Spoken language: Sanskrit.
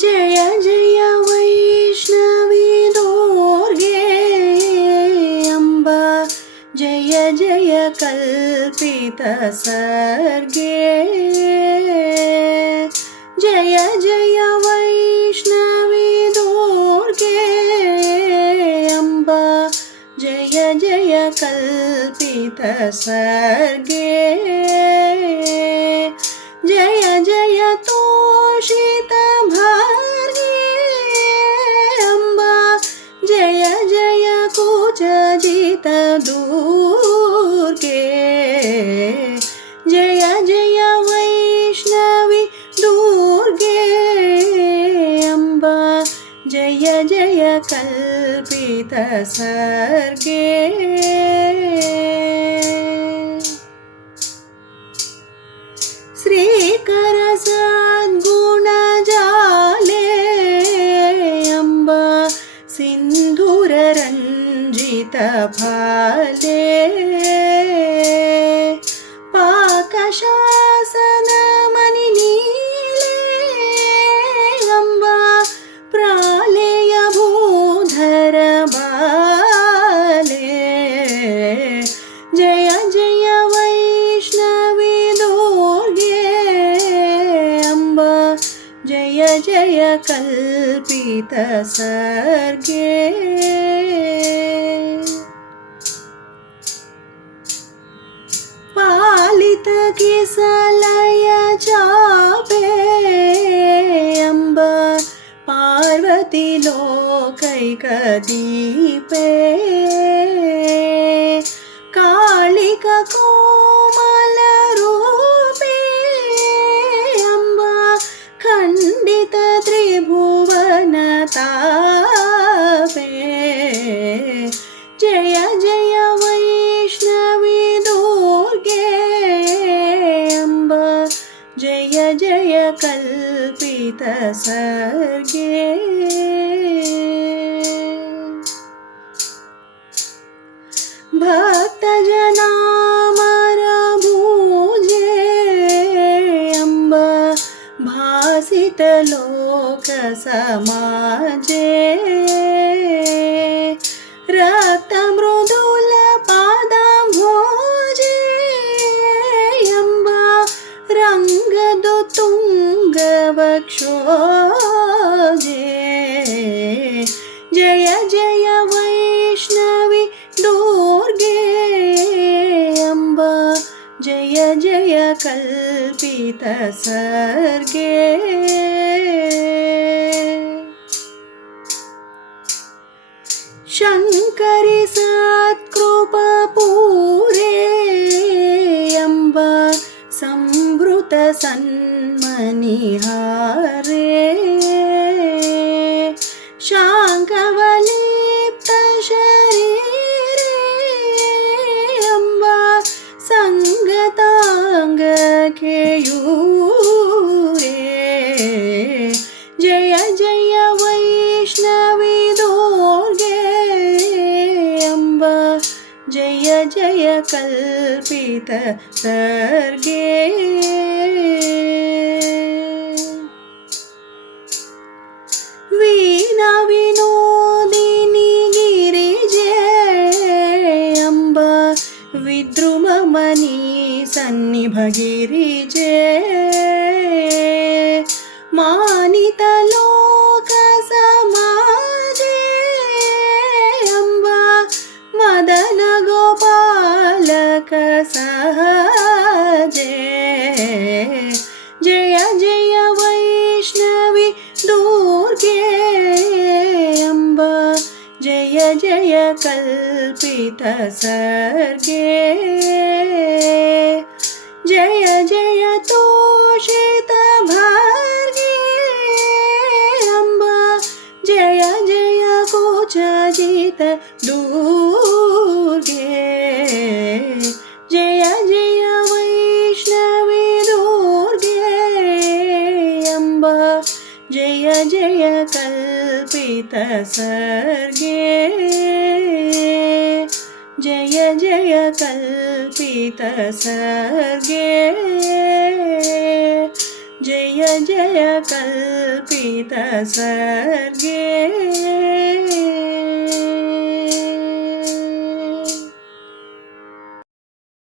जय जय वैष्णवी दुर्गे अम्बा जय जय कल्पितसर्गे जय जय वैष्णवी दुर्गे अम्बा जय जय कल्पितसर्गे जय जय तोषितभार्गे अम्बा जय जय कुचजितदुर्गे जय जय वैष्णवी दुर्गे अम्बा जय जय कल्पितसर्गे श्रीकर सद्गुणजाले अम्बा सिन्धूररञ्जितफाले पाकशासनमणिनीले अम्बा प्रालेयभूधरबाले जय जय वैष्णवी दुर्गे अम्बा जय जय कल्पितसर्गे पालितकिसलय चापे अम्बा पार्वती लोकैकदीपे कालिका कोमलरूपे अम्बा खण्डित त्रिभुवनतापे जय जय वैष्णवी दुर्गे अम्बा जय जय कल्पितसर्गे भक्तजनामरभुजे अम्बा भासितलोकसमाजे रक्तमृदुलपादाम्भोजे अम्बा रङ्गदुतुङ्गवक्षोजे जय जय वैष्णवी दुर्गे अम्बा जय जय कल्पितसर्गे शङ्करि सत्कृपपूरे अम्बा संवृतसन्मनिहारे शाङ्कवलिप्तशरीरे अम्बा सङ्गताङ्गकेयूरे जय जय वैष्णवी दुर्गे अम्बा जय जय कल्पितसर्गे वीणा विनोदिनी गिरिजे अम्बा विद्रुममणि सन्निभगिरिजे मानितलोकसमाजे अम्बा मदन गोपालक सहजे जय जय वैष्णवी दुर्गे अम्बा जय जय कल्पितसर्गे जय जय तोषितभार्गे अम्बा जय जय कुचजितदुर्गे जय जय वैष्णवी दुर्गे अम्बा जय जय कल्पितसर्गे जय जय कल्पितसर्गे जय जय जय कल्पितसर्गे